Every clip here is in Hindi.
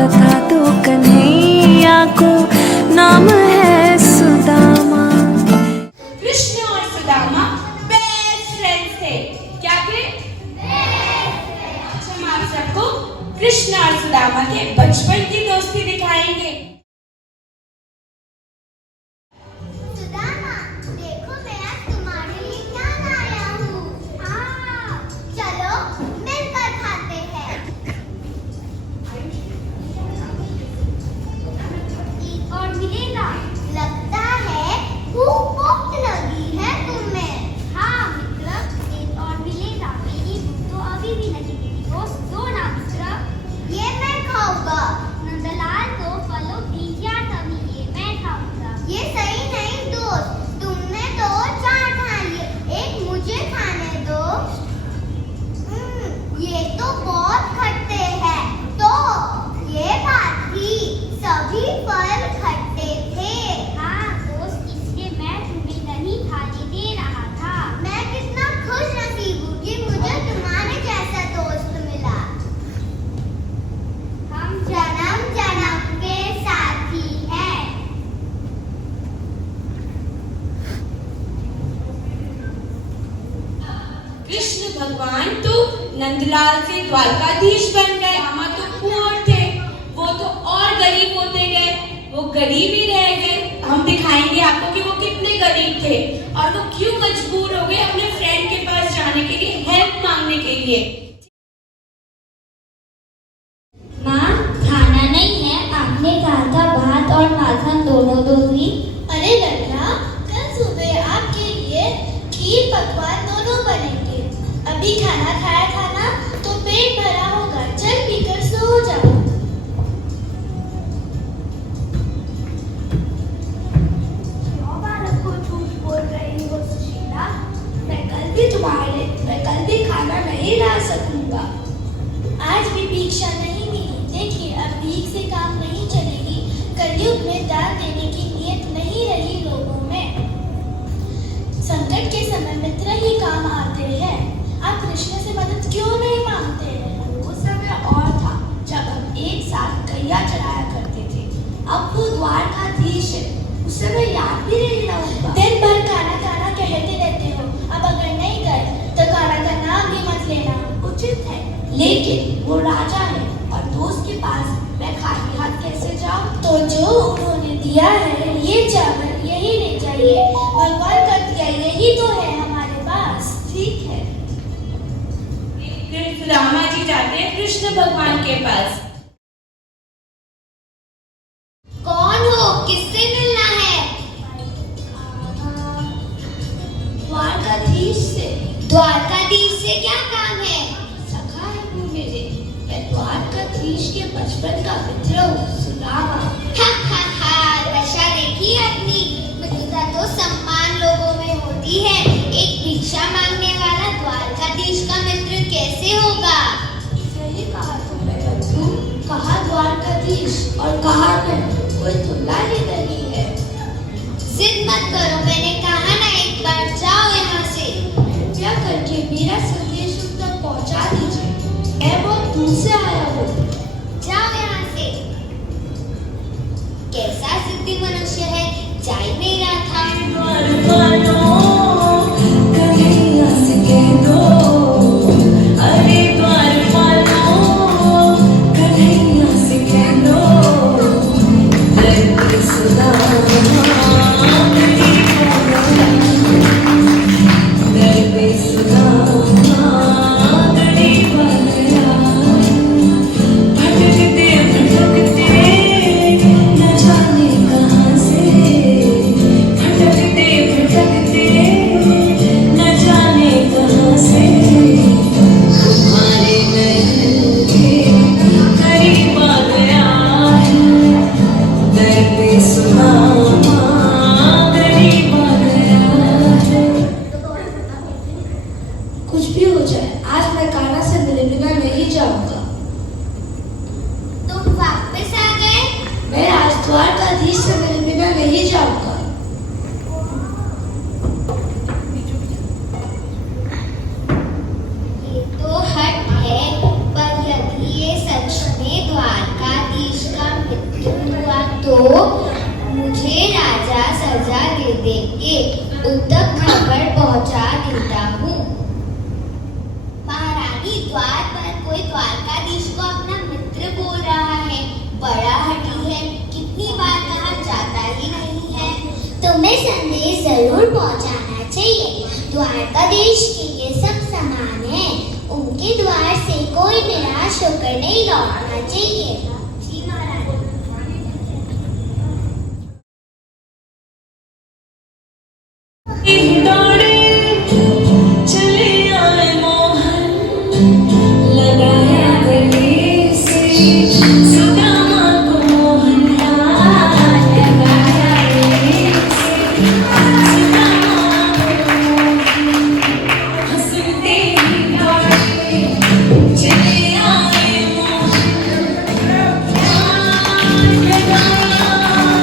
बता दो कन्हैया को नाम है सुदामा। कृष्ण और सुदामा बेस्ट फ्रेंड्स थे। क्या थे? अच्छा, हम आप सबको कृष्ण और सुदामा के बचपन की दोस्ती दिखाएंगे। सुदामा, देखो मैं आज तुम्हारे लिए क्या लाया हूँ। चलो मिलकर खाते हैं। एक और मिलेगा? लगता है खूब भूख लगी है तुम्हें। हाँ मित्र, एक और मिलेगा। मेरी भूख तो अभी भी लगी। मेरी दोस्त दो ना मित्र। ये मैं खाऊंगा। नंदलाल को फलों दीजिए, तभी ये मैं खाऊंगा। ये सही नहीं दोस्त, तुमने तो 4 खा लिए, एक मुझे खाने दो। ये तो बहुत खट्टे हैं। तो ये बात थी, सभी फल खट्टे थे। हाँ दोस्त, इसलिए मैं तुम्हें नहीं खाने दे रहा था। मैं कितना खुश नसीब हूँ कि मुझे तुम्हारे जैसा दोस्त मिला। हम जन्म जन्म के साथी हैं। कृष्ण भगवान तो नंदलाल से द्वारकाधीश बन गए। हम तो पुअर थे, वो तो और गरीब होते गए। वो गरीब ही रह गए। हम दिखाएंगे आपको कि वो कितने गरीब थे और वो क्यों मजबूर हो गए अपने फ्रेंड के पास जाने के लिए, हेल्प मांगने के लिए। माँ, खाना नहीं है? आपने कहा था भात और माखन दोनों दोगी। अरे लड़का, कल सुबह आपके लिए खीर पकवान दोनों बनेंगे। अभी खाना खाया था ना, तो पेट भरा होगा। चल पीकर सो जाओ। क्यों बालक को झूठ बोल रही हो सुशीला? मैं कल भी खाना नहीं ला सकूंगा। आज भी भिक्षा नहीं मिली। देखिए, अब भीख से काम नहीं चलेगी। कलयुग में दान देने की नियत नहीं रही लोगों में। संकट के समय मित्र ही काम आते हैं। आप कृष्ण से मदद क्यों नहीं मांगते हैं? उस समय और था जब हम एक साथ गैया चराया करते थे। अब वो द्वारकाधीश है। उस समय याद भी नहीं रहा होगा। दिन भर खाना खाना कहते रहते हो। अब अगर नहीं गए तो खाना का नाम भी मत लेना, उचित है। लेकिन वो राजा है और दोस्त के पास मैं खाली हाथ कैसे जाऊं? तो जो उन्होंने दिया है, ये चावल यही ले जाइए। भगवान का दिया यही तो है हमारे पास। ठीक है। फिर सुदामा जी जाते हैं कृष्ण भगवान के पास। कौन हो? किससे मिलना है? द्वारकाधीश से। द्वारकाधीश से क्या काम है? सखा है वो मेरे। मैं द्वारकाधीश के बचपन का मित्र हूँ, सुदामा। दशा देखी अपनी। मित्रता तो सम्मान लोगों में होती है। एक भिक्षा मांगने वाला द्वारकाधीश का मित्र कैसे होगा? सही कहा तुमने बंधु। कहा द्वारकाधीश और कहा मैं, कोई तुलना ही नहीं है। जिद मत करो, मैंने कहा ना एक बार। जाओ यहाँ से। कृपया करके मेरा संदेश उन तक पहुँचा दीजिए। मैं बहुत दूर से आया हूँ। जाओ यहाँ से। कैसा सिद्धि मनुष्य है, जा ही नहीं रहा था। कन्हैया से कह दो, अरे द्वारपालो, कन्हैया से कह दो, दर्द सुदामा गरीब हो गया, दर्द सुदामा गरीब हो गया। भटकते भटकते न जाने कहाँ से, भटकते भटकते न जाने कहाँ से, तुम्हारे महल के करीब आ गया है, दर्द सुदामा गरीब आ गया है। कुछ भी हो जाए, आज मैं कान्हा से मिले बिना नहीं जाऊंगा। तुम वापस आ गए? मैं आज द्वारकाधीश से मिले बिना नहीं जाऊंगा। ये तो हट है, पर यदि ये सच में द्वारकाधीश मुझे राजा सजा दे देंगे, उन तक खबर पहुंचा देता हूँ। महारानी, द्वार पर कोई द्वारकाधीश को अपना मित्र बोल रहा है। बड़ा हठी है, कितनी बार कहा जाता ही नहीं है। तुम्हें संदेश जरूर पहुंचाना चाहिए। द्वारकाधीश के ये सब समान है, उनके द्वार से कोई निराश होकर नहीं लौटना चाहिए। जी महारानी। दौड़े चले आए मोहन, लगाया गले से सुदामा को मोहन, लगाया गले से सुदामा को। हंसते ही दौड़े चले आए मोहन, लगाया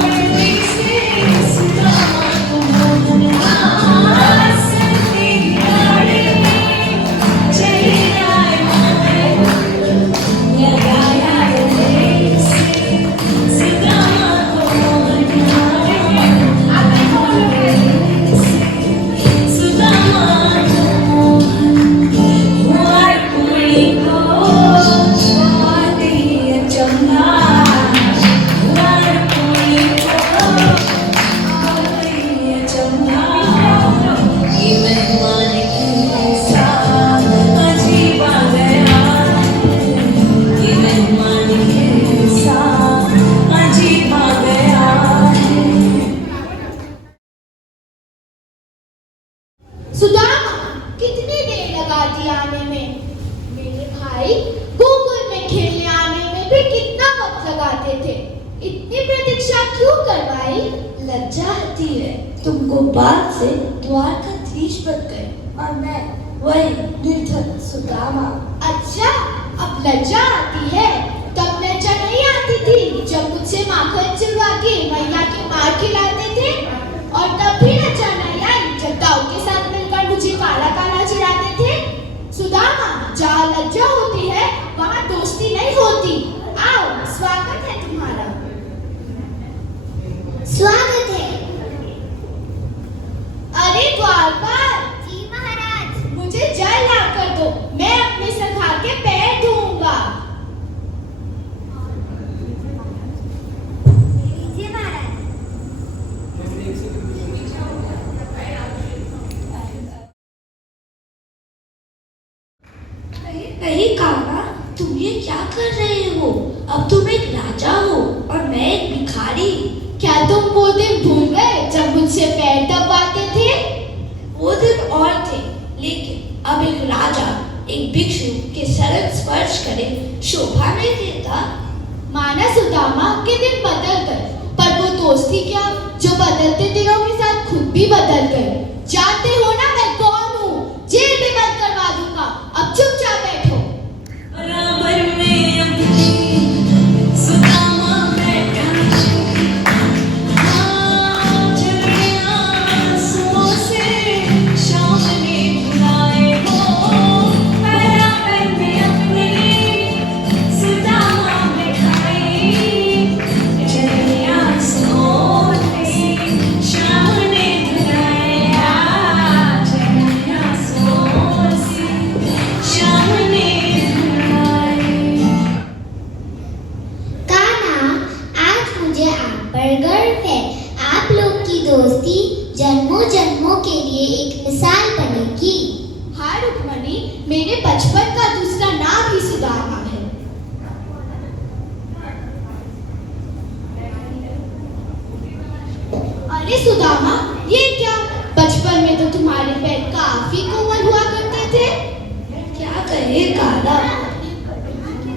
गले से सुदामा को मोहन। सुदामा, कितनी देर लगा दी आने में? मेरे भाई गोकुल में खेलने आने में भी कितना वक्त लगाते थे, इतनी प्रतीक्षा क्यों करवाई? लज्जा आती है, तुमको बात से द्वारकाधीश बन गए और मैं वही निर्धन सुदामा। अच्छा, अब लज्जा आती है। तब लज्जा नहीं आती थी जब मुझसे माखन चिरवा के मैया के मार खिलाते थे, और तब भी लज्जा नहीं आई जब दाऊ के साथ मिलकर मुझे काला काला चिढ़ाते थे। सुदामा, जहाँ लज्जा होती है वहाँ दोस्ती नहीं होती। आओ, स्वागत है तुम्हारा। स्वागत है। अरे द्वार पर। जी महाराज। मुझे जल ला कर दो, मैं अपने सखा के पैर धोऊंगा। जी महाराज। नहीं कान्हा, तुम ये क्या कर रहे हो? अब तुम एक राजा हो और मैं एक भिखारी। क्या तुम वो दिन भूल गए जब मुझसे पैर दबाते थे? वो दिन और थे, लेकिन अब एक राजा एक भिक्षु के शरण स्पर्श करे शोभा नहीं देता। माना सुदामा के दिन बदल गए, पर वो दोस्ती क्या जो बदलते दिनों के साथ खुद भी बदल गए। जानते हो ना मैं कौन हूँ? जेल में बंद करवा दूंगा। अब चुपचाप बैठो। बराबर में अपनी सुदामा बैठा, चले आंसुओं से शाम ने बुलाए हो। बराबर में अपनी सुदामा बैठाई, चले आंसुओं से शाम ने बुलाया, चले आंसुओं से शाम ने कान्हा, आज मुझे आप पर गर्व है। आप लोग की दोस्ती जन्मों जन्मों के लिए एक मिसाल बनेगी। हाँ रुक्मणी, मेरे बचपन का दूसरा नाम ही सुदामा है। अरे सुदामा, ये क्या? बचपन में तो तुम्हारे पैर काफी कोमल हुआ करते थे। क्या कहे कान्हा,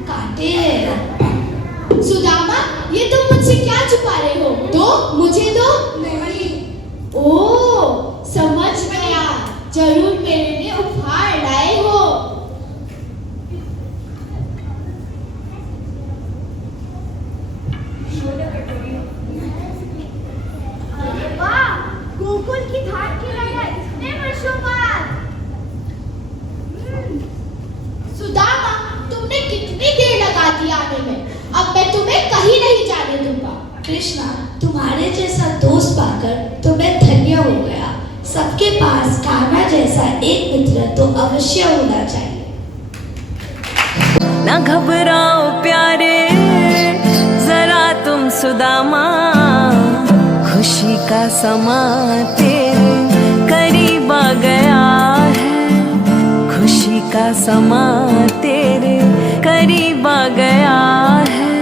काटे हैं। सुदामा, ये तुम मुझसे क्या छुपा रहे हो? दो, मुझे दो। नहीं। ओ, समझ गया, जरूर मेरे लिए उपहार लाए हो। अरे वाह, गोकुल की धान की लड़ाई इतने वर्षों बाद। सुदामा, तुमने कितनी देर लगा दी आने में? अब मैं तुम्हें कहीं नहीं जाने दूंगा। कृष्णा, तुम्हारे जैसा दोस्त पाकर तो मैं धन्य हो गया। सबके पास कान्हा जैसा एक मित्र तो अवश्य होना चाहिए। ना घबराओ प्यारे जरा तुम सुदामा, खुशी का समा तेरे करीब आ गया है, खुशी का समा तेरे करीब आ गया है।